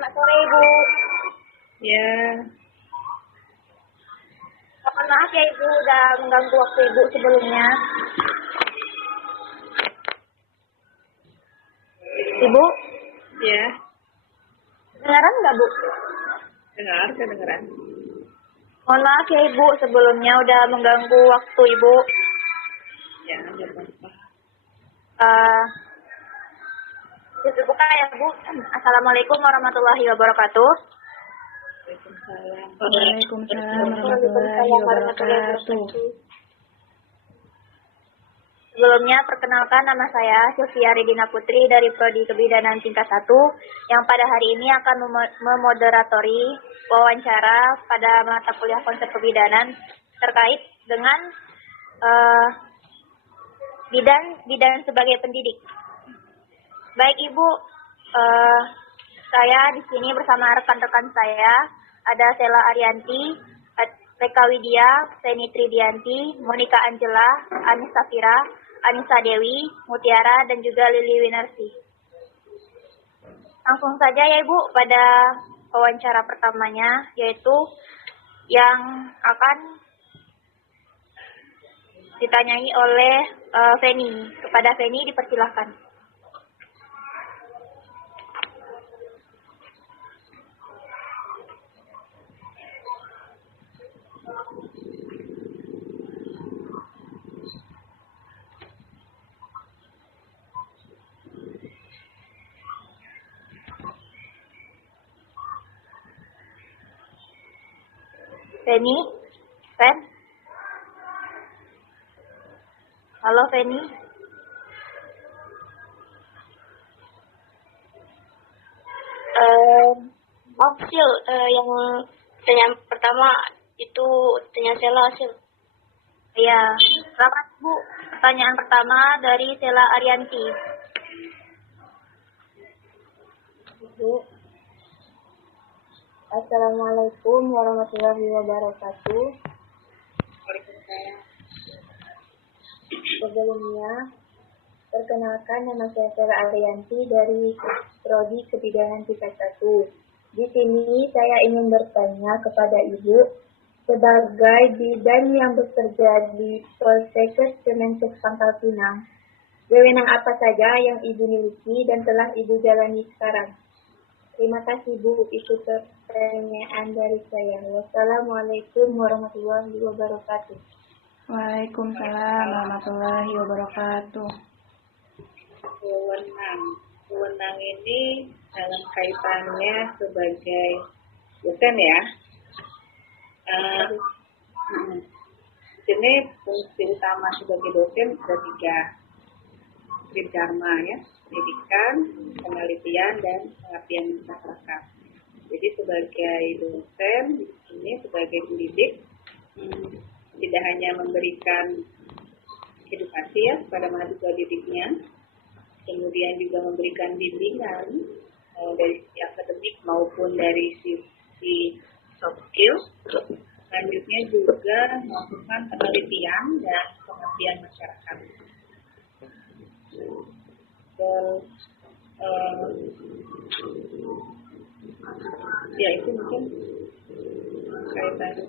Selamat sore, Ibu. Ya, Mohon maaf ya, Ibu, udah mengganggu waktu Ibu sebelumnya. Ibu, ya, dengaran nggak, Bu? dengar, kedengeran. Mohon maaf ya, Ibu, sebelumnya udah mengganggu waktu Ibu. Ya, ada apa-apa. Buka ya, Bu. Assalamualaikum warahmatullahi wabarakatuh. Waalaikumsalam. Waalaikumsalam warahmatullahi wabarakatuh. Sebelumnya, perkenalkan nama saya Sylvia Ridina Putri dari Prodi Kebidanan tingkat 1 yang pada hari ini akan memoderatori wawancara pada mata kuliah konsep kebidanan terkait dengan bidan sebagai pendidik. Baik Ibu, saya di sini bersama rekan-rekan saya ada Sela Arianti, Reka Widya, Seni Tridianti, Monika Angela, Anis Safira, Anissa Dewi, Mutiara, dan juga Lili Winarsi. Langsung saja ya Ibu pada wawancara pertamanya, yaitu yang akan ditanyai oleh Feni. Kepada Feni dipersilahkan. Feni? Fen? Halo Feni? Sil, yang pertanyaan pertama itu tanya Sela Sil. Ya, selamat Bu. Pertanyaan pertama dari Sela Arianti. Bu. Assalamualaikum warahmatullahi wabarakatuh. Waalaikumsalam. Sebelumnya, perkenalkan nama saya Sela Arianti dari Prodi Kebidanan tingkat 1. Di sini saya ingin bertanya kepada Ibu sebagai bidan yang bekerja di Poltekkes Kemenkes Pangkal Pinang. Wewenang apa saja yang Ibu miliki dan telah Ibu jalani sekarang? Terima kasih Bu, itu pertanyaan dari saya. Wassalamualaikum warahmatullahi wabarakatuh. Waalaikumsalam warahmatullahi wabarakatuh. Wewenang ini dalam kaitannya sebagai dosen ya. Ini fungsi utama sebagai dosen ada 3 tridharma ya, pendidikan, penelitian, dan pengabdian masyarakat. Jadi sebagai dosen ini sebagai pendidik tidak hanya memberikan edukasi ya kepada mahasiswa didiknya, kemudian juga memberikan bimbingan dari sisi akademik maupun dari sisi soft skill. Selanjutnya juga melakukan penelitian dan pengabdian masyarakat. Dan ya itu mungkin kaitannya.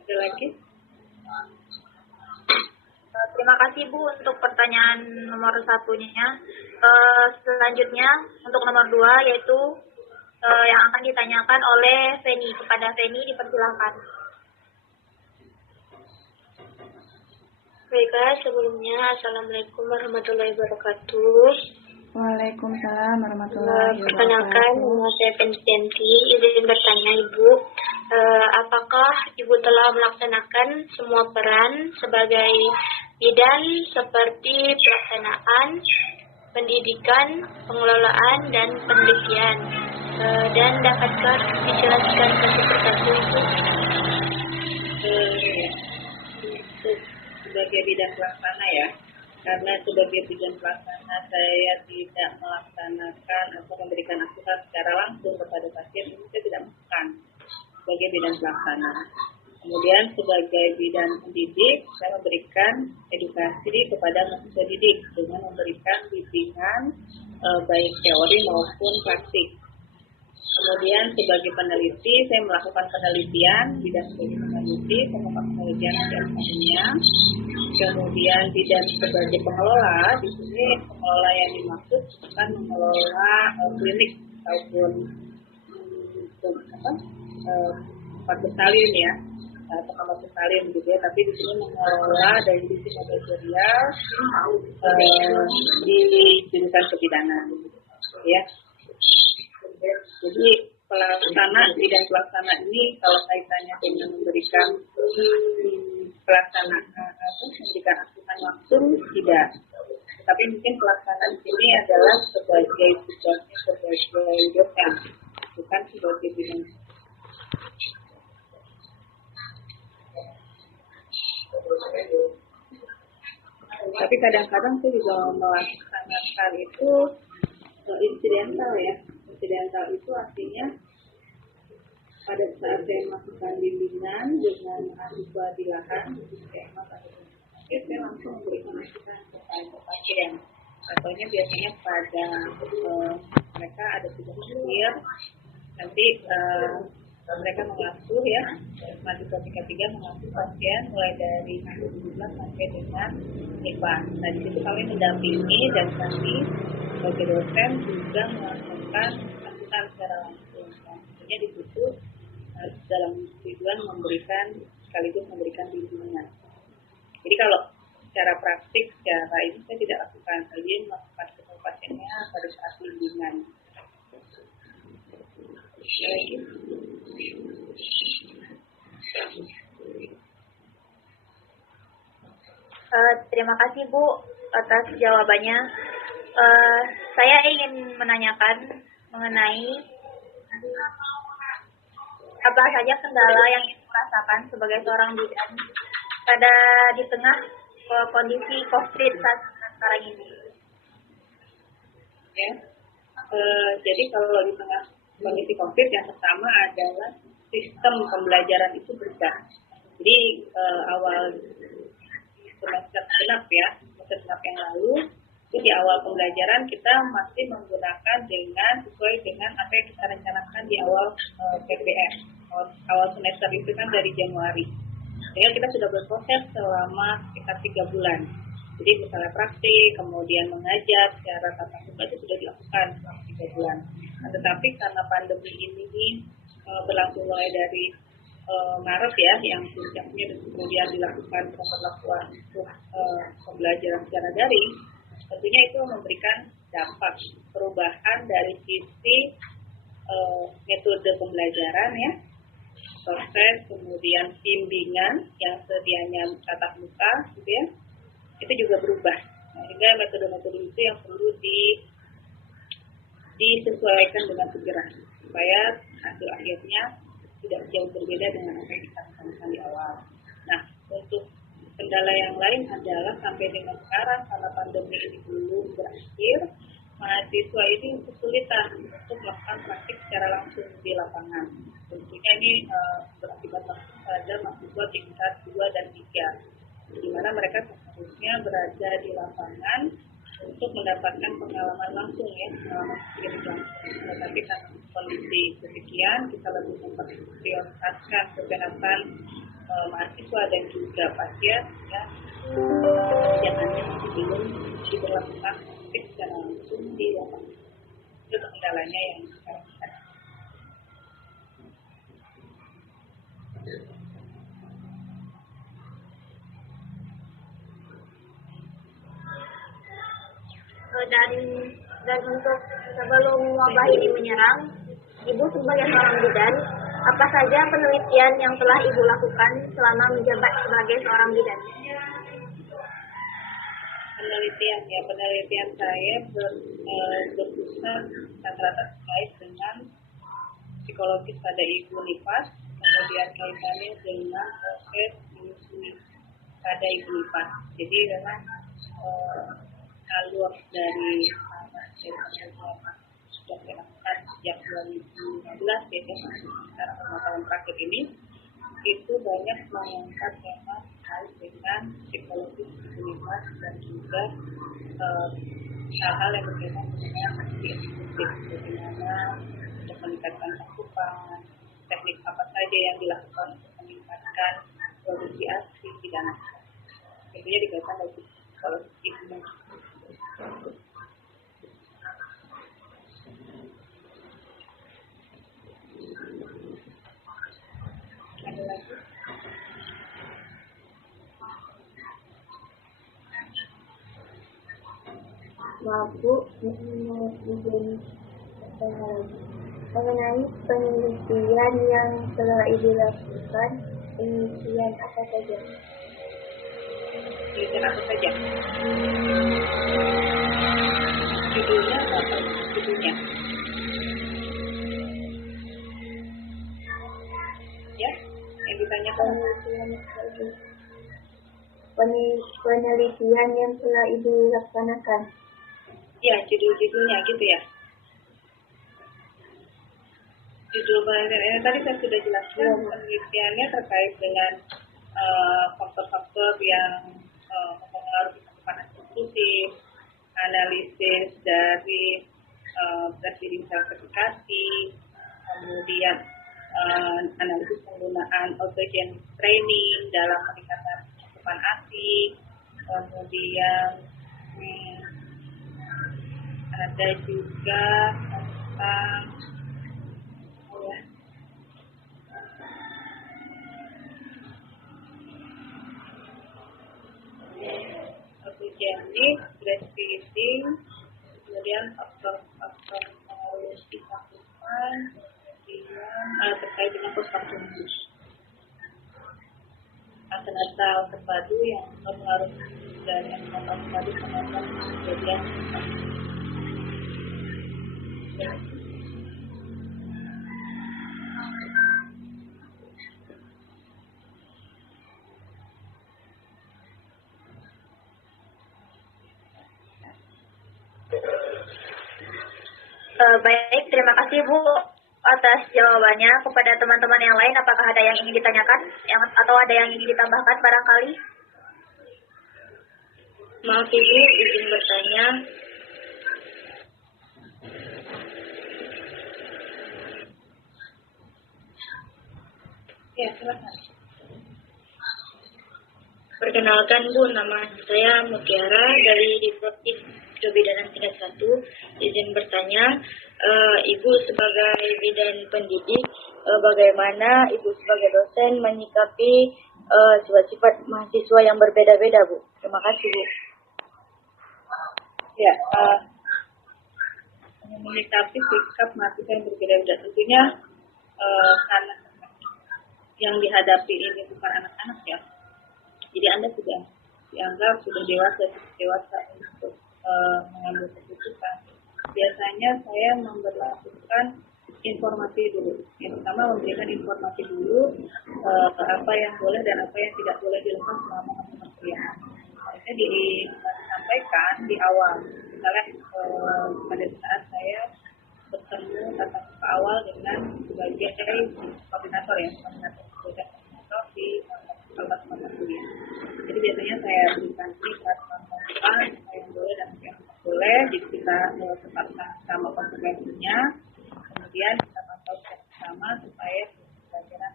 Ada lagi? Terima kasih Bu untuk pertanyaan nomor 1-nya. Selanjutnya untuk nomor 2 yaitu yang akan ditanyakan oleh Feni. Kepada Feni dipersilahkan. Baiklah, sebelumnya Assalamualaikum warahmatullahi wabarakatuh. Waalaikumsalam warahmatullahi Perkenalkan, wabarakatuh. nama saya Feni. Izin bertanya Ibu, apakah Ibu telah melaksanakan semua peran sebagai bidan seperti pelaksanaan, pendidikan, pengelolaan, dan penelitian? Dan dapatkah dijelaskan satu persatu Ibu? Sebagai bidang pelaksana ya, karena sebagai bidang pelaksana saya tidak melaksanakan atau memberikan asuhan secara langsung kepada pasien, itu saya tidak melakukan sebagai bidang pelaksana. Kemudian sebagai bidan pendidik, saya memberikan edukasi kepada mahasiswa didik dengan memberikan bimbingan baik teori maupun praktik. Kemudian sebagai peneliti, saya melakukan penelitian, bidan sebagai peneliti, melakukan penelitian ilmiah. Kemudian bidan sebagai pengelola, di sini pengelola yang dimaksud bukan mengelola klinik ataupun tempat bersalin ya, atau kamar bersalin gitu ya, tapi di sini mengelola dari sisi manajerial di jurusan kebidanan ya. Jadi bidan pelaksana ini kalau kaitannya dengan memberikan memberikan asuhan langsung tidak, tapi mungkin pelaksanaan di sini adalah sebagai tugasnya sebagai dosen, bukan sebagai bidan. Tapi kadang-kadang saya juga melaksanakan itu insidental ya. Insidental itu artinya pada saat saya melakukan bimbingan dengan mahasiswa di lahan, saya langsung memberikan masukan kepada pasien. Contohnya biasanya pada mereka ada tugas akhir, nanti mereka mengasuh ya, mahasiswa tingkat 3 mengasuh pasien mulai dari 17 sampai dengan IPA. Nah di situ kami mendampingi dan kami sebagai dosen juga melakukan asuhan secara langsung. Tentunya di situ dalam tujuan sekaligus memberikan bimbingan. Jadi kalau secara praktik, secara ini saya tidak lakukan, saya melakukan ketemu pasiennya pada saat bimbingan. Lagi. Terima kasih Bu atas jawabannya. Saya ingin menanyakan mengenai apa saja kendala yang dirasakan sebagai seorang bidan di tengah kondisi COVID saat sekarang ini. Ya, jadi kalau di tengah kondisi COVID yang pertama adalah sistem pembelajaran itu berubah. Jadi awal semester genap yang lalu itu di awal pembelajaran kita masih menggunakan sesuai dengan apa yang kita rencanakan di awal PPM. Awal semester itu kan dari Januari. Sehingga kita sudah berproses selama sekitar 3 bulan. Jadi misalnya praktik, kemudian mengajar secara tatap muka itu sudah dilakukan selama 3 bulan. Nah, tetapi karena pandemi ini berlangsung mulai dari Maret ya, yang puncaknya dan kemudian dilakukan pemberlakuan untuk pembelajaran secara daring, tentunya itu memberikan dampak perubahan dari sisi metode pembelajaran ya, proses, kemudian bimbingan yang sedianya tatap muka gitu ya, itu juga berubah. Nah, sehingga metode-metode itu yang perlu disesuaikan dengan segera supaya hasil akhirnya tidak jauh berbeda dengan apa yang kita rencanakan di awal. Nah, untuk kendala yang lain adalah sampai dengan sekarang karena pandemi ini belum berakhir, mahasiswa ini kesulitan untuk melakukan praktik secara langsung di lapangan. Tentunya ini berakibat langsung pada mahasiswa tingkat 2 dan 3, di mana mereka seharusnya berada di lapangan untuk mendapatkan pengalaman langsung ya, pengalaman langsung. Tetapi karena kondisi demikian, kita lebih memprioritaskan kesehatan mahasiswa dan juga pasien ya, jangannya masih belum diberlakukan praktik secara langsung di lapangan. Itu kendalanya yang sekarang ada. Dan untuk sebelum wabah ini menyerang, Ibu sebagai seorang bidan, apa saja penelitian yang telah Ibu lakukan selama menjabat sebagai seorang bidan? Penelitian saya berpusat rata-rata terkait dengan psikologis pada ibu nifas, kemudian kaitannya dengan proses menyusui pada ibu nifas. Jadi memang alur dari sudah dilakukan sejak 2015 ya, sekitar 5 tahun terakhir ini. itu banyak mengangkat tema terkait dengan psikologi maskulinitas dan juga hal-hal yang berkaitan dengan aksi eksekutif, bagaimana untuk meningkatkan cakupan, teknik apa saja yang dilakukan untuk meningkatkan produksi aksi dan tentunya dikaitkan dengan psikologi itu. Ada lagi? Maaf Bu, mengenai penelitian yang telah Ibu lakukan, penelitian apa saja? Penelitian apa saja? Judulnya apa? Judulnya? Ya, yang ditanyakan Penelitian yang telah Ibu laksanakan. ya, judul-judulnya gitu ya. Judul penelitian ini tadi saya sudah jelaskan, penelitiannya terkait dengan faktor-faktor yang mempengaruhi cakupan eksekutif, analisis dari presiden sertifikasi, kemudian analisis penggunaan autogen training dalam peningkatan cakupan ASI, kemudian ada juga tentang autogenik, breastfeeding, kemudian faktor-faktor pengelolaan cakupan, kemudian terkait dengan postpartum blues. Antenatal terpadu yang mempengaruhi dan yang terpadu penonton kejadian. Baik, terima kasih Bu atas jawabannya. Kepada teman-teman yang lain, apakah ada yang ingin ditanyakan atau ada yang ingin ditambahkan barangkali? Maaf Ibu, izin bertanya. Ya, silakan. Perkenalkan Bu, nama saya Mutiara dari Prodi Kebidanan tingkat 1. Izin bertanya, Ibu sebagai bidan pendidik, bagaimana Ibu sebagai dosen menyikapi sifat-sifat mahasiswa yang berbeda-beda Bu? Terima kasih Bu. Ya, menyikapi sikap mahasiswa yang berbeda-beda tentunya karena yang dihadapi ini bukan anak-anak ya. Jadi Anda sudah dianggap sudah dewasa untuk mengambil keputusan. Biasanya saya memperlakukan informasi dulu. Yang pertama memberikan informasi dulu apa yang boleh dan apa yang tidak boleh dilakukan selama masa perkuliahan. Harusnya disampaikan di awal. Misalnya pada saat saya bertemu tatap muka awal dengan sebagai koordinator ya, koordinator di fakultas mata kuliah. Jadi biasanya saya berikan peraturan apa yang boleh dan apa yang tidak boleh. Jadi kita tetapkan sama konsekuensinya. Kemudian kita pantau bersama supaya pelajaran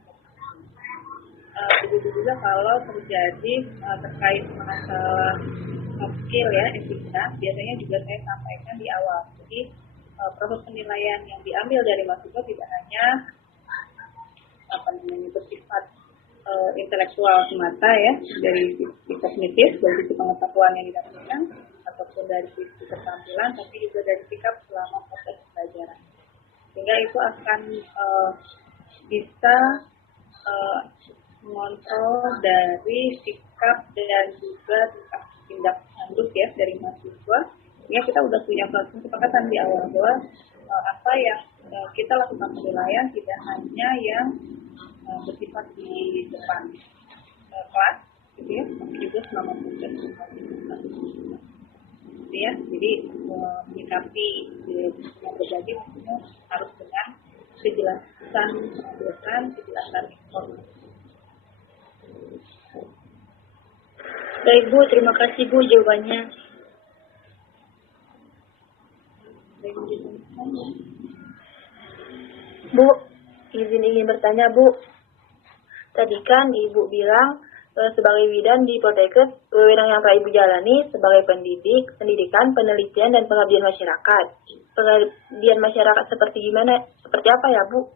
begitu juga kalau terjadi terkait masalah soft skill ya, etika, biasanya juga saya sampaikan di awal. Jadi proses penilaian yang diambil dari mahasiswa tidak hanya bersifat intelektual semata ya, dari sisi kognitif, dari sisi pengetahuan yang didapatkan, ataupun dari sisi keterampilan, tapi juga dari sikap selama proses pelajaran. Sehingga itu akan bisa mengontrol dari sikap dan juga tindak tanduk ya dari mahasiswa. Ya kita udah punya kesepakatan di awal bahwa apa yang kita lakukan penilaian tidak hanya yang bersifat di depan kelas, gitu ya, tapi juga selama proses ya. Jadi menyikapi yang terjadi maksudnya harus dengan kejelasan informasi. Baik Bu, terima kasih Bu jawabannya. Bu, ingin bertanya Bu. Tadi kan Ibu bilang sebagai bidan di Poltekkes, wewenang yang telah Ibu jalani sebagai pendidikan, penelitian, dan pengabdian masyarakat. Pengabdian masyarakat seperti gimana? Seperti apa ya Bu?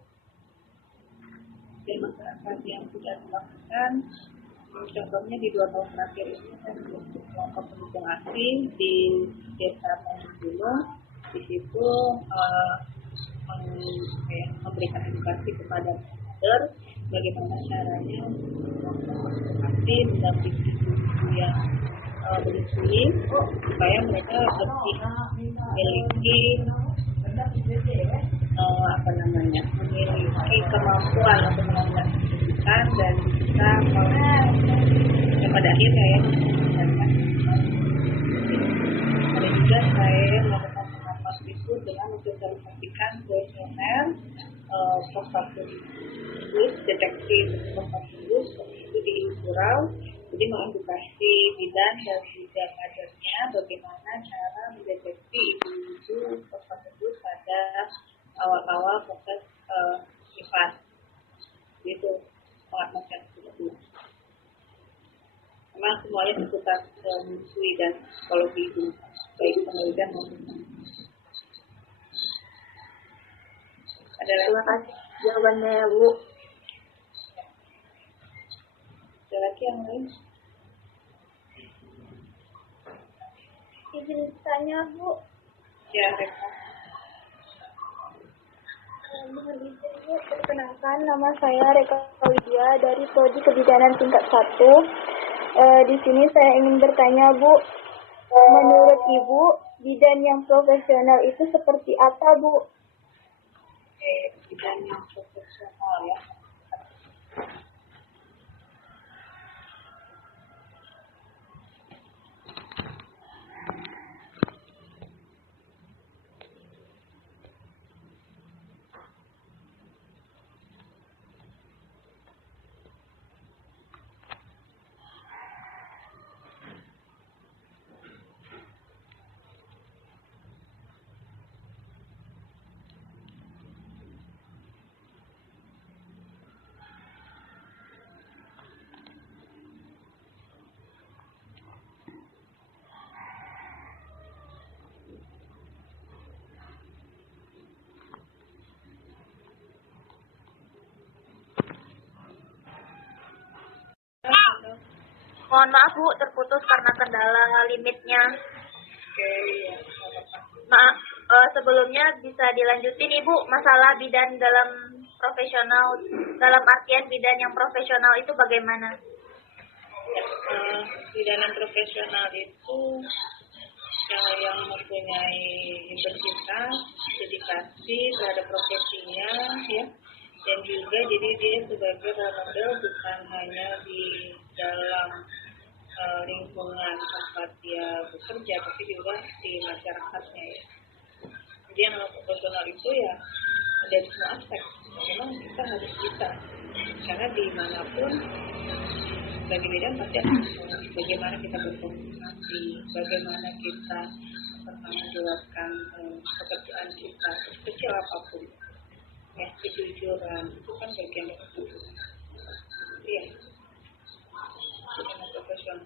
Dan masyarakat yang sudah dilakukan, contohnya di 2 tahun terakhir ini saya membentuk kelompok pendukung asing di desa Tanjung Gunung. Di situ memberikan edukasi kepada kader bagaimana caranya mengedukasi mendampingi ibu yang menyusui supaya mereka lebih memiliki memiliki kemampuan untuk melakukan pendidikan dan bisa pada akhirnya ya ada juga saya melakukan pengapas itu dengan mensosialisasikan kuesioner Prostatus, deteksi Prostatus itu di Surau. Jadi mengedukasi bidan dan juga kadernya bagaimana cara mendeteksi ibu-ibu Prostatus pada awal-awal proses nifas. Itu pengawasan itu. Memang semuanya seputar menyusui dan psikologi ibu, baik penelitian maupun Terima kasih jawabannya ya Bu. Ada lagi yang lain? Izin tanya Bu. Ya, Reka. Mohon izin Bu, perkenalkan nama saya Reka Widya dari Prodi Kebidanan tingkat 1. Di sini saya ingin bertanya Bu, menurut Ibu, bidan yang profesional itu seperti apa Bu? Bidan yang profesional ya. Mohon maaf Bu, terputus karena kendala limitnya. Oke, ya. Maaf, sebelumnya bisa dilanjutin Ibu masalah bidan dalam profesional, dalam artian bidan yang profesional itu bagaimana? Bidan profesional itu yang mempunyai integritas, dedikasi terhadap profesinya, ya, dan juga jadi dia sebagai role model bukan hanya di dalam lingkungan tempat dia bekerja, tapi juga di masyarakatnya ya. Jadi yang profesional itu ya dari semua aspek. Memang kita harus bisa, karena dimanapun bagi bidan pasti bagaimana kita berkomunikasi, bagaimana kita mempertanggungjawabkan pekerjaan kita, kecil apapun, ya kejujuran itu kan bagian dari itu. Iya. Profesional.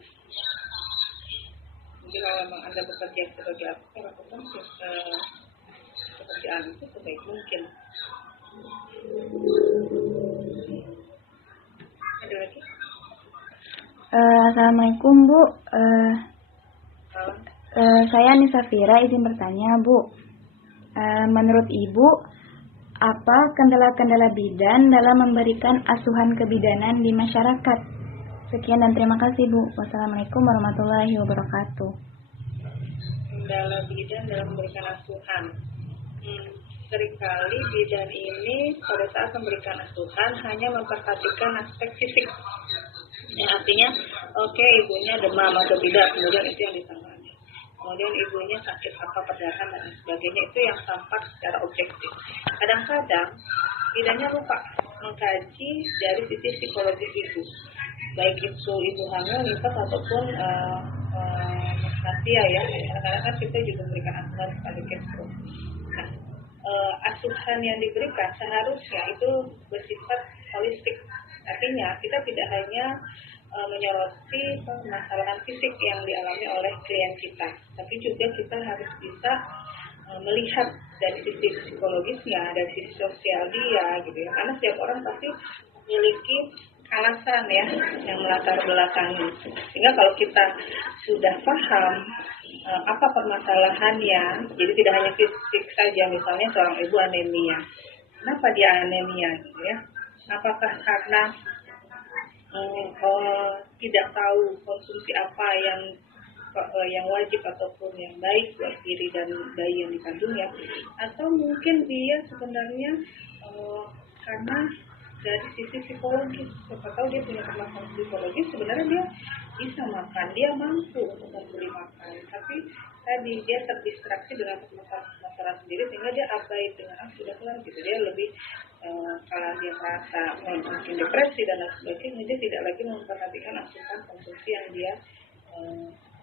Jadi kalau memang Anda bekerja sebagai apa, lakukan pekerjaan itu sebaik mungkin. Ada lagi? Assalamualaikum Bu. Saya Nisa Fira izin bertanya Bu. Menurut Ibu, apa kendala-kendala bidan dalam memberikan asuhan kebidanan di masyarakat? Sekian dan terima kasih Bu. Wassalamualaikum warahmatullahi wabarakatuh. Kendala bidan dalam memberikan asuhan. Seringkali bidan ini pada saat memberikan asuhan hanya memperhatikan aspek fisik. Yang artinya, oke, ibunya demam atau tidak, kemudian itu yang ditangani. Kemudian ibunya sakit apa perdarahan dan sebagainya, itu yang tampak secara objektif. Kadang-kadang bidannya lupa mengkaji dari sisi psikologis ibu. baik itu ibu hamil, nifas ataupun lansia ya. Kadang-kadang kan kita juga memberikan asuhan kepada cashflow. Nah, asuhan yang diberikan seharusnya itu bersifat holistik. Artinya kita tidak hanya menyoroti permasalahan fisik yang dialami oleh klien kita, tapi juga kita harus bisa melihat dari sisi psikologisnya, dari sisi sosial dia, gitu ya. Karena setiap orang pasti memiliki alasan ya yang melatar belakangi. Sehingga kalau kita sudah paham apa permasalahannya, jadi tidak hanya fisik saja, misalnya seorang ibu anemia. Kenapa dia anemia, gitu ya? Apakah karena tidak tahu konsumsi apa yang wajib ataupun yang baik buat diri dan bayi yang dikandungnya, atau mungkin dia sebenarnya karena dari sisi psikologis, siapa tahu dia punya permasalahan psikologis, sebenarnya dia bisa makan, dia mampu untuk membeli makan, tapi tadi dia terdistraksi dengan masalah sendiri sehingga dia abai dengan sudah kelar gitu, dia lebih kalau dia merasa mungkin depresi dan lain sebagainya, dia tidak lagi memperhatikan asupan konsumsi yang dia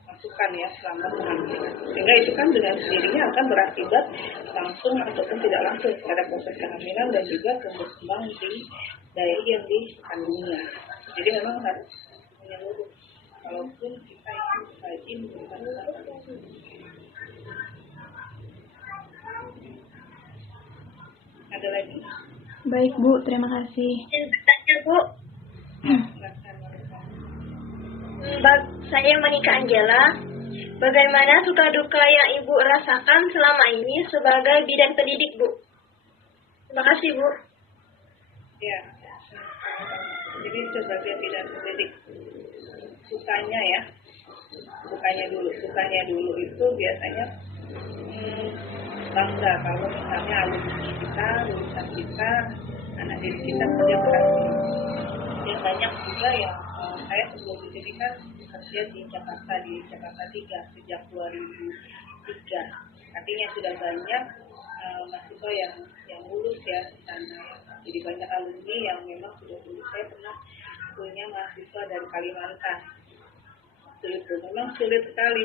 masukkan ya selama kehamilan, sehingga itu kan dengan sendirinya akan berakibat langsung ataupun tidak langsung pada proses kehamilan dan juga tumbuh kembang di bayi yang dikandungnya. Jadi memang harus menyeluruh, walaupun kita itu rajin ada lagi. Baik Bu, terima kasih. Izin bertanya Bu, saya Monika Angela. Bagaimana suka duka yang Ibu rasakan selama ini sebagai bidan pendidik Bu? Terima kasih Bu. Ya, jadi sebagai bidan pendidik, sukanya ya, sukanya dulu itu biasanya bangga kalau misalnya alumni kita, lulusan kita, anak didik kita kerja berhasil. Ya banyak juga yang saya sebelum didirikan kerja di Jakarta 3 sejak 2003. Artinya sudah banyak mahasiswa yang lulus ya di sana. Jadi banyak alumni yang memang sudah lulus. Saya pernah punya mahasiswa dari Kalimantan. Itu memang sulit sekali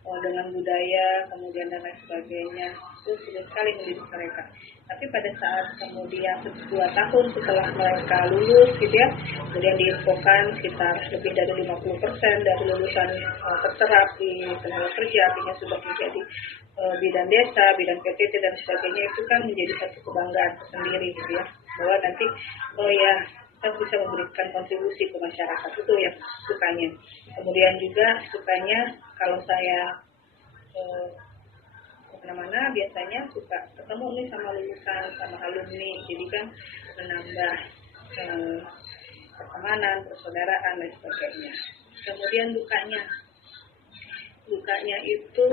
dengan budaya kemudian dan lain sebagainya, itu sulit sekali mendidik mereka. Tapi pada saat kemudian 2 tahun setelah mereka lulus gitu ya, kemudian diinfokan sekitar lebih dari 50% dari lulusan terserap di tenaga kerja, artinya sudah menjadi bidan desa, bidan PTT dan sebagainya, itu kan menjadi satu kebanggaan tersendiri gitu ya, bahwa nanti kita bisa memberikan kontribusi ke masyarakat, itu ya sukanya. Kemudian juga sukanya kalau saya kemana-mana biasanya suka ketemu nih sama lulusan, sama alumni, jadi kan menambah pertemanan, persaudaraan dan sebagainya. Kemudian dukanya itu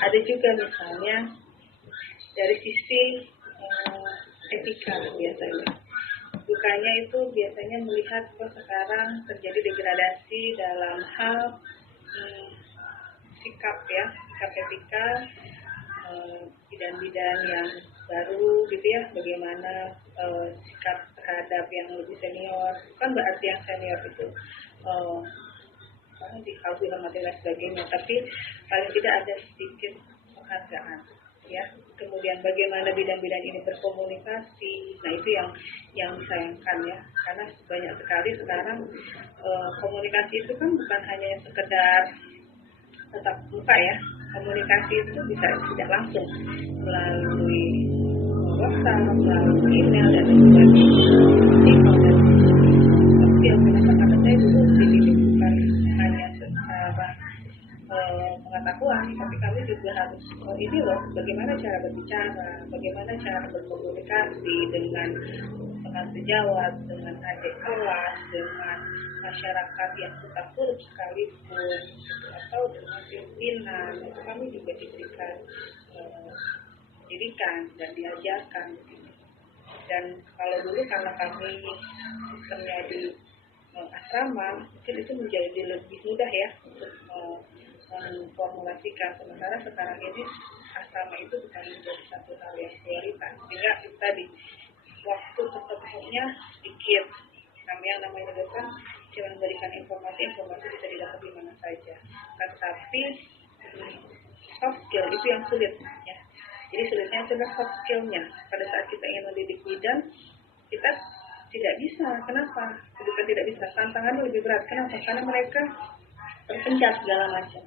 ada juga misalnya dari sisi etika biasanya. Dukanya itu biasanya melihat sekarang terjadi degradasi dalam hal sikap etika bidan-bidan yang baru gitu ya, bagaimana sikap terhadap yang lebih senior, kan berarti yang senior itu harus dihormati dan sebagainya, tapi paling tidak ada sedikit penghargaan ya. Kemudian bagaimana bidan-bidan ini berkomunikasi, nah itu yang disayangkan ya, karena banyak sekali sekarang komunikasi itu kan bukan hanya sekedar tetap muka ya, komunikasi itu bisa tidak langsung melalui WhatsApp, melalui email dan sebagainya. Tapi yang kata saya dulu dididik bukan hanya secara pengetahuan, tapi kami juga harus ini loh, bagaimana cara berbicara, bagaimana cara berkomunikasi dengan teman sejawat, dengan adik kelas, dengan masyarakat yang suka turut sekalipun, atau dengan pimpinan. Itu kami juga diberikan pendidikan dan diajarkan. Dan kalau dulu karena kami sistemnya di asrama, mungkin itu menjadi lebih mudah ya untuk memformulasikan. Sementara sekarang ini asrama itu bukan menjadi satu hal yang prioritas, sehingga kita di waktu ketemunya sedikit. namanya dosen cuma memberikan informasi bisa didapat di mana saja. Tetapi soft skill itu yang sulit ya. Jadi sulitnya itu adalah soft skillnya. Pada saat kita ingin mendidik bidan, kita tidak bisa. Kenapa? Bukan tidak bisa. Tantangannya lebih berat. Kenapa? Karena mereka terpencar segala macam.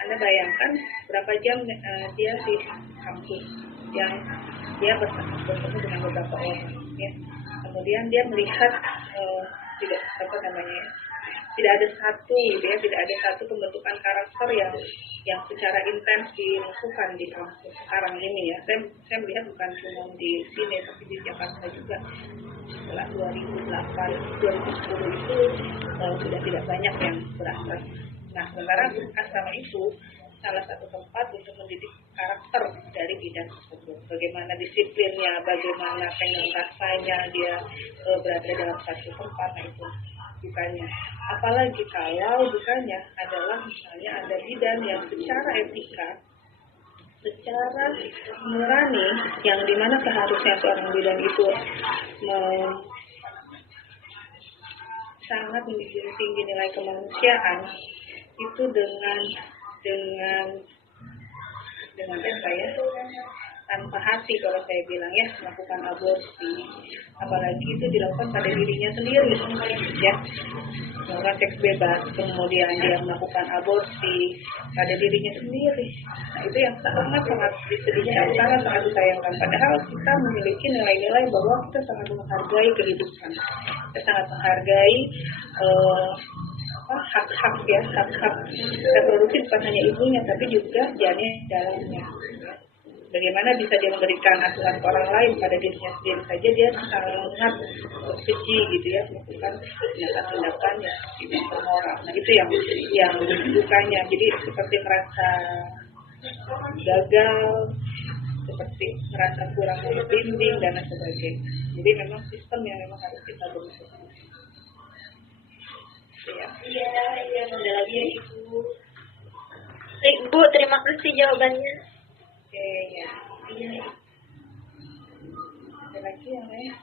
Anda bayangkan berapa jam dia di kampus yang dia bertemu dengan beberapa orang. Ya. Kemudian dia melihat tidak ada satu tidak ada satu pembentukan karakter yang secara intens dilakukan di kampus sekarang ini ya. Saya melihat bukan cuma di sini tapi di Jakarta juga setelah 2010 itu sudah tidak banyak yang berasal. Nah, sementara asrama itu salah satu tempat untuk mendidik karakter dari bidan tersebut. Bagaimana disiplinnya, bagaimana pengen rasanya dia berada dalam satu tempat, nah itu bukannya. Apalagi kalau bukannya adalah misalnya ada bidan yang secara etika, secara nurani, yang dimana seharusnya seorang bidan itu sangat menjunjung tinggi nilai kemanusiaan, itu dengan apa ya, tanpa hati kalau saya bilang ya, melakukan aborsi, apalagi itu dilakukan pada dirinya sendiri ya, melakukan seks bebas, kemudian dia melakukan aborsi pada dirinya sendiri. Nah, itu yang sangat disedihkan, sangat disayangkan. Padahal kita memiliki nilai-nilai bahwa kita sangat menghargai kehidupan, kita sangat menghargai hak-hak reproduksi bukan hanya ibunya tapi juga janin dalamnya. Bagaimana bisa dia memberikan asuhan ke orang lain pada dirinya sendiri saja dia sangat keji gitu ya, melakukan tindakan-tindakan yang tidak bermoral. Nah itu yang dukanya. Jadi seperti merasa gagal, seperti merasa kurang membimbing dan sebagainya. Jadi memang sistem yang memang harus kita bentuk. Iya, ada lagi Ibu. Bu, terima kasih jawabannya. Oke, ya. Iya. Ada lagi yang lain?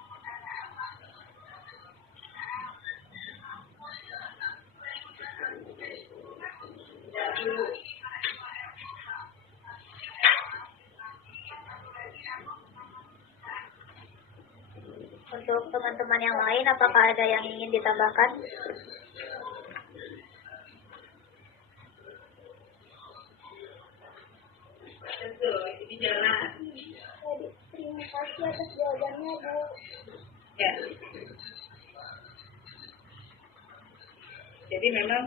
Untuk teman-teman yang lain, apakah ada yang ingin ditambahkan? Terima kasih atas jawabannya, Bu. Ya. Jadi memang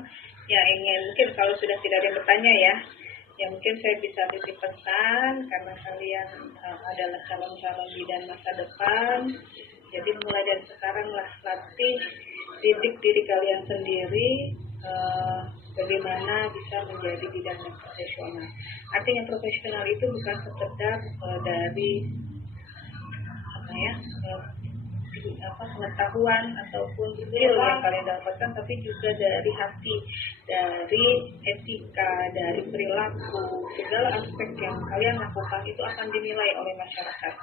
ya ingin mungkin kalau sudah tidak ada yang bertanya ya mungkin saya bisa titip pesan karena kalian adalah calon-calon bidan masa depan. Jadi mulai dari sekarang lah latih, didik diri kalian sendiri bagaimana bisa menjadi bidan yang profesional. Artinya profesional itu bukan sekedar dari pengetahuan ataupun skill yang kalian dapatkan, tapi juga dari hati, dari etika, dari perilaku, segala aspek yang kalian lakukan itu akan dinilai oleh masyarakat.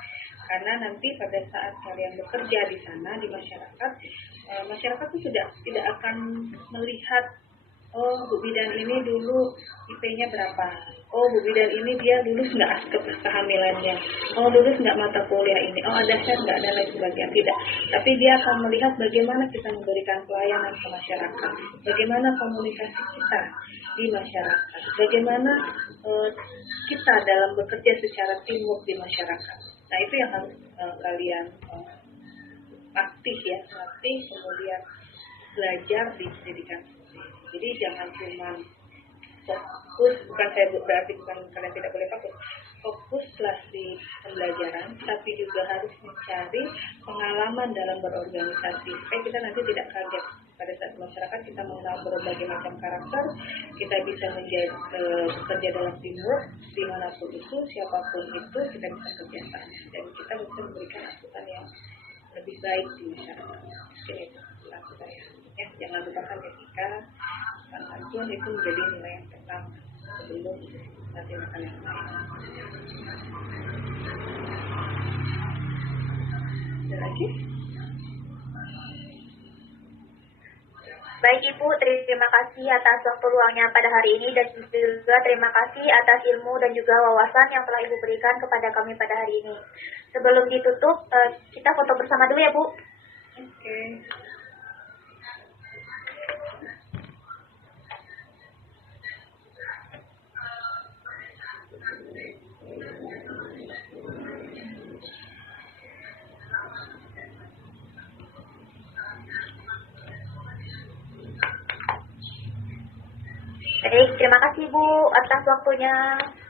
Karena nanti pada saat kalian bekerja di sana di masyarakat, masyarakat itu tidak akan melihat oh Bu Bidan ini dulu IP-nya berapa, oh Bu Bidan ini dia lulus nggak kehamilannya, oh lulus nggak mata kuliah ini, oh ada share nggak dan lain sebagainya. Tidak, tapi dia akan melihat bagaimana kita memberikan pelayanan ke masyarakat, bagaimana komunikasi kita di masyarakat, bagaimana kita dalam bekerja secara teamwork di masyarakat. Nah itu yang harus kalian latih kemudian belajar di pendidikan. Jadi jangan cuma fokus, bukan saya berarti bukan kalian tidak boleh fokuslah di pembelajaran, tapi juga harus mencari pengalaman dalam berorganisasi supaya kita nanti tidak kaget pada saat masyarakat kita mengenal berbagai macam karakter, kita bisa menjadi bekerja dalam teamwork dimanapun itu, siapapun itu kita bisa kerjasama dan kita bisa memberikan asuhan yang lebih baik di masyarakat. Ini itu pesan saya. Ya, jangan lupakan etika, karena itu menjadi nilai yang pertama sebelum tindakan yang lain. Ada lagi? Baik Ibu, terima kasih atas waktu luangnya pada hari ini dan juga terima kasih atas ilmu dan juga wawasan yang telah Ibu berikan kepada kami pada hari ini. Sebelum ditutup, kita foto bersama dulu ya Bu. Oke. Baik, terima kasih Bu atas waktunya.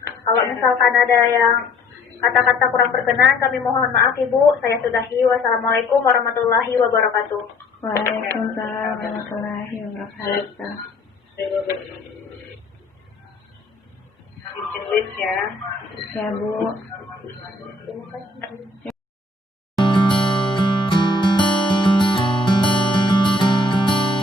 Kalau misalkan ada yang kata-kata kurang berkenan, kami mohon maaf Ibu. Saya sudahi. Wassalamualaikum warahmatullahi wabarakatuh. Waalaikumsalam warahmatullahi wabarakatuh. Bikin list ya. Ya Bu. Terima kasih.